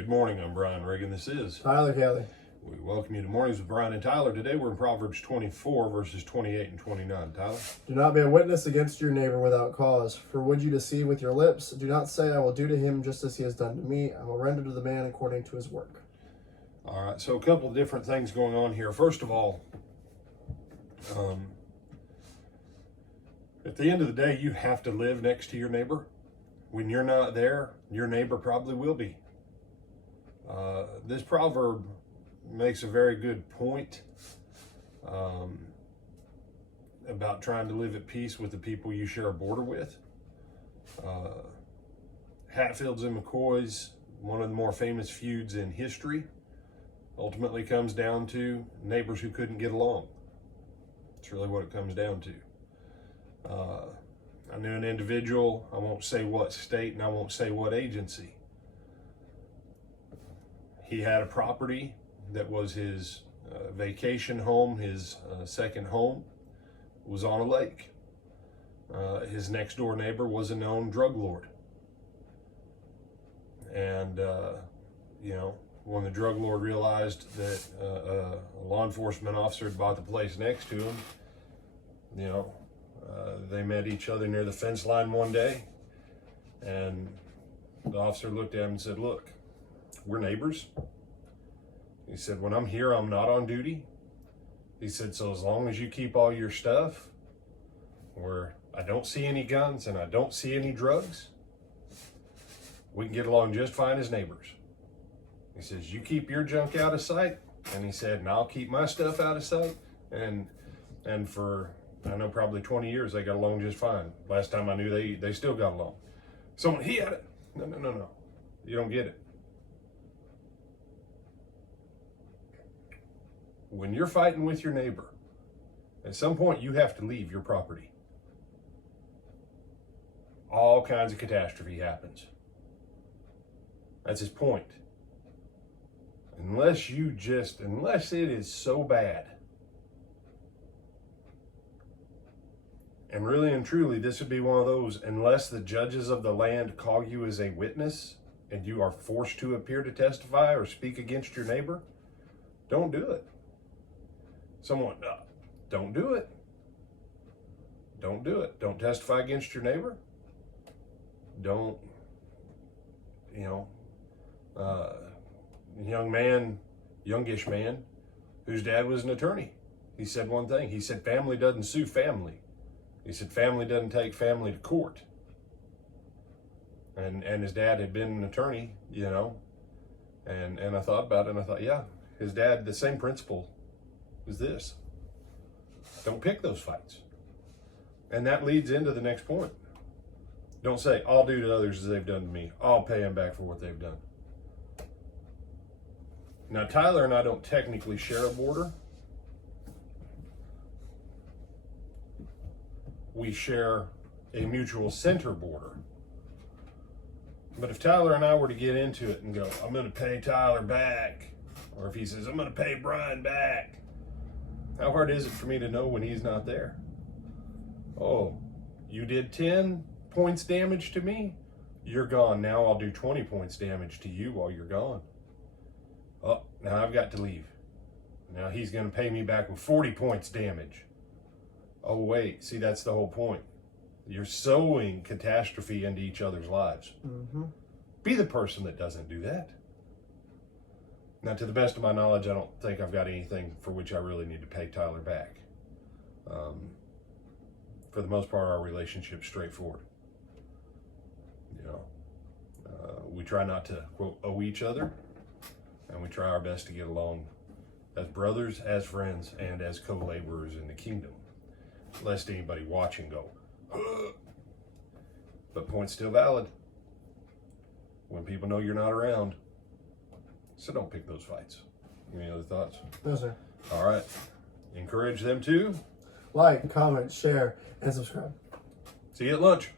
Good morning, I'm Brian Reagan. This is Tyler Kelly. We welcome you to Mornings with Brian and Tyler. Today we're in Proverbs 24, verses 28 and 29. Tyler? Do not be a witness against your neighbor without cause. For would you deceive with your lips? Do not say, I will do to him just as he has done to me. I will render to the man according to his work. All right, so a couple of different things going on here. First of all, at the end of the day, you have to live next to your neighbor. When you're not there, your neighbor probably will be. This proverb makes a very good point about trying to live at peace with the people you share a border with. Hatfields and McCoys, one of the more famous feuds in history, ultimately comes down to neighbors who couldn't get along. It's really what it comes down to. I knew an individual, I won't say what state and I won't say what agency. He had a property that was his vacation home, his second home, was on a lake. His next door neighbor was a known drug lord. And, when the drug lord realized that a law enforcement officer had bought the place next to him, they met each other near the fence line one day, and the officer looked at him and said, "Look, we're neighbors." He said, "When I'm here, I'm not on duty." He said, "So as long as you keep all your stuff, where I don't see any guns and I don't see any drugs, we can get along just fine as neighbors." He says, "You keep your junk out of sight." And he said, "And I'll keep my stuff out of sight." And for, I know, probably 20 years, they got along just fine. Last time I knew, they still got along. So when he had it, no. You don't get it. When you're fighting with your neighbor, at some point you have to leave your property. All kinds of catastrophe happens. That's his point. Unless it is so bad. And really and truly, this would be one of those, unless the judges of the land call you as a witness and you are forced to appear to testify or speak against your neighbor, don't do it. Someone, don't do it. Don't do it. Don't testify against your neighbor. Don't, youngish man, whose dad was an attorney. He said one thing. He said, family doesn't sue family. He said, family doesn't take family to court. And his dad had been an attorney, and I thought about it and I thought, yeah, his dad, the same principle is this. Don't pick those fights. And that leads into the next point. Don't say, I'll do to others as they've done to me. I'll pay them back for what they've done. Now, Tyler and I don't technically share a border. We share a mutual center border. But if Tyler and I were to get into it and go, I'm going to pay Tyler back, or if he says, I'm going to pay Brian back, how hard is it for me to know when he's not there? Oh, you did 10 points damage to me? You're gone. Now I'll do 20 points damage to you while you're gone. Oh, now I've got to leave. Now he's going to pay me back with 40 points damage. Oh, wait. See, that's the whole point. You're sowing catastrophe into each other's lives. Mm-hmm. Be the person that doesn't do that. Now, to the best of my knowledge, I don't think I've got anything for which I really need to pay Tyler back. For the most part, our relationship's straightforward. We try not to, quote, owe each other, and we try our best to get along as brothers, as friends, and as co-laborers in the kingdom. Lest anybody watching go, huh. But point's still valid. When people know you're not around, so don't pick those fights. Any other thoughts? No, sir. All right. Encourage them to Like, comment, share, and subscribe. see you at lunch.